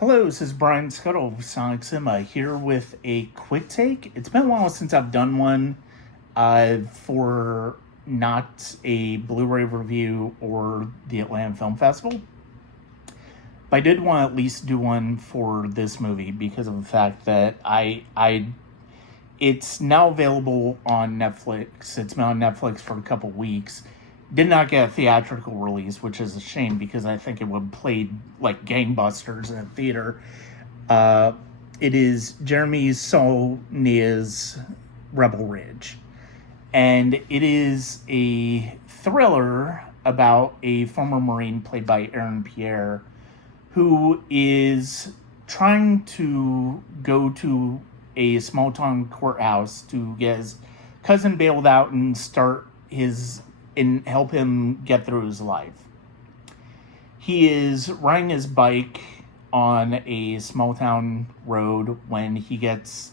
Hello, this is Brian Scuttle of Sonic Cinema here with a quick take. It's been a while since I've done one for not a Blu-ray review or the Atlanta Film Festival. But I did want to at least do one for this movie because of the fact that it's now available on Netflix. It's been on Netflix for a couple weeks. Did not get a theatrical release, which is a shame because I think it would have played like gangbusters in a theater. It is Jeremy Saulnier's Rebel Ridge. And it is a thriller about a former Marine played by Aaron Pierre who is trying to go to a small town courthouse to get his cousin bailed out and help him get through his life. He is riding his bike on a small town road when he gets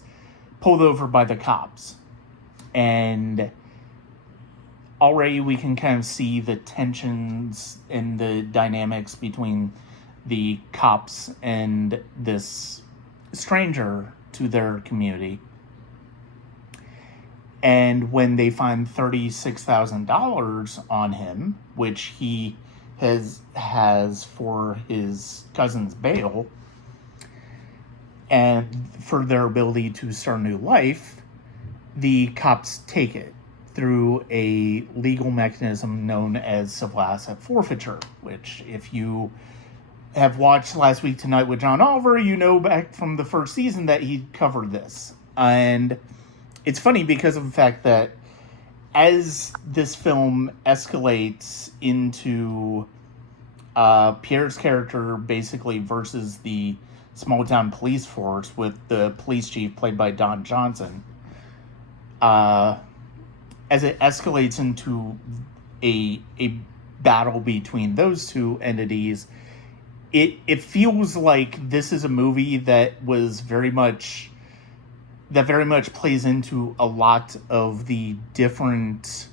pulled over by the cops. And already we can kind of see the tensions and the dynamics between the cops and this stranger to their community. And when they find $36,000 on him, which he has for his cousin's bail, and for their ability to start a new life, the cops take it through a legal mechanism known as civil asset forfeiture, which if you have watched Last Week Tonight with John Oliver, you know back from the first season that he covered this. And it's funny because of the fact that as this film escalates into Pierre's character basically versus the small town police force with the police chief played by Don Johnson, as it escalates into a battle between those two entities, it feels like this is a movie that very much plays into a lot of the different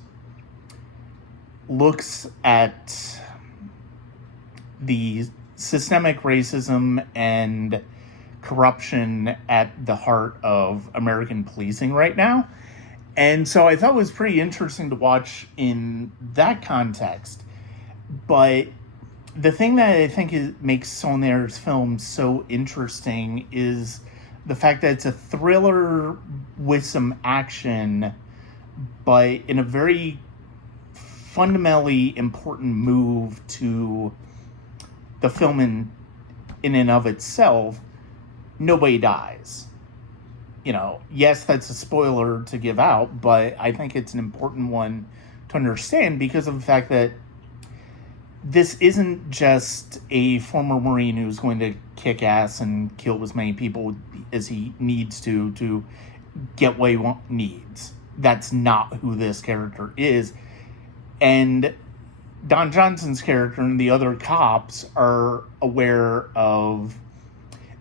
looks at the systemic racism and corruption at the heart of American policing right now. And so I thought it was pretty interesting to watch in that context. But the thing that I think makes Saulnier's film so interesting is the fact that it's a thriller with some action, but in a very fundamentally important move to the film in and of itself, nobody dies. You know, yes, that's a spoiler to give out, but I think it's an important one to understand because of the fact that this isn't just a former Marine who's going to kick ass and kill as many people as he needs to get what he needs. That's not who this character is. And Don Johnson's character and the other cops are aware of...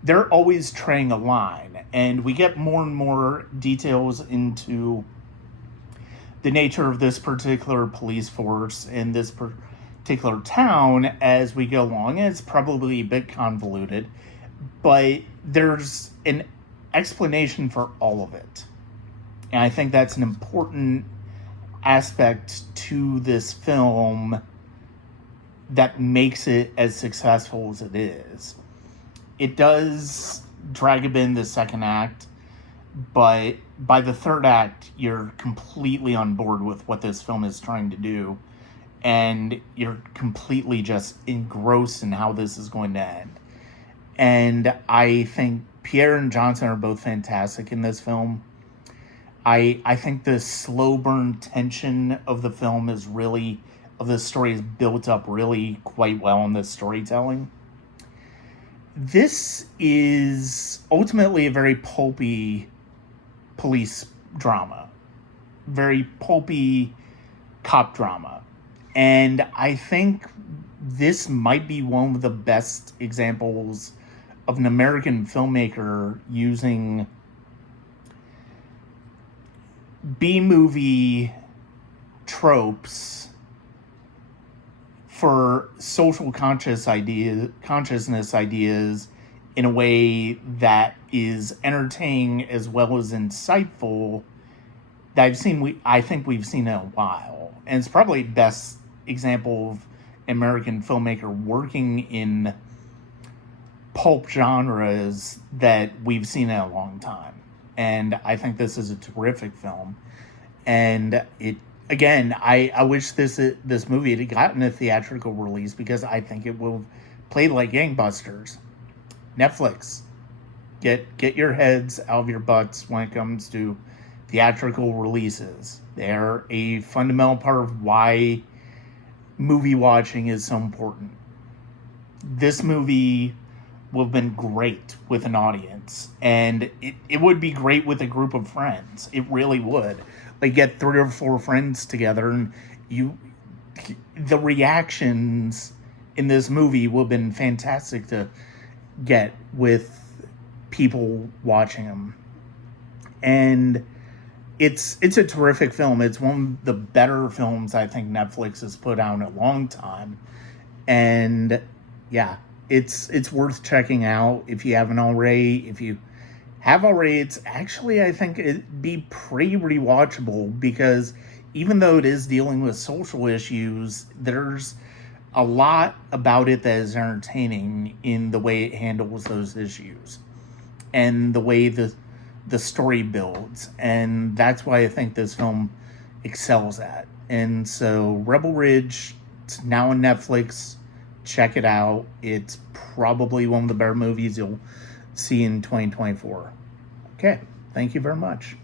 They're always treading a line. And we get more and more details into the nature of this particular police force and this particular town as we go along. And it's probably a bit convoluted, but there's an explanation for all of it. And I think that's an important aspect to this film that makes it as successful as it is. It does drag a bit in the second act, but by the third act, you're completely on board with what this film is trying to do. And you're completely just engrossed in how this is going to end. And I think Pierre and Johnson are both fantastic in this film. I think the slow burn tension of the film of the story is built up really quite well in the storytelling. This is ultimately a very pulpy police drama. Very pulpy cop drama. And I think this might be one of the best examples of an American filmmaker using B-movie tropes for social consciousness ideas in a way that is entertaining as well as insightful that I think we've seen in a while. And it's probably the best example of American filmmaker working in pulp genres that we've seen in a long time. And I think this is a terrific film. And it again, I wish this movie had gotten a theatrical release because I think it will play like gangbusters. Netflix, get your heads out of your butts when it comes to theatrical releases. They're a fundamental part of why movie watching is so important. This movie would have been great with an audience, and it would be great with a group of friends. It really would. Like, get 3 or 4 friends together, and the reactions in this movie would have been fantastic to get with people watching them. And it's a terrific film. It's one of the better films I think Netflix has put out in a long time. And yeah, it's worth checking out if you haven't already. If you have already, it's actually, I think it'd be pretty rewatchable, because even though it is dealing with social issues, there's a lot about it that is entertaining in the way it handles those issues and the way the story builds. And that's why I think this film excels at. And so Rebel Ridge, it's now on Netflix. Check it out. It's probably one of the better movies you'll see in 2024. Okay, thank you very much.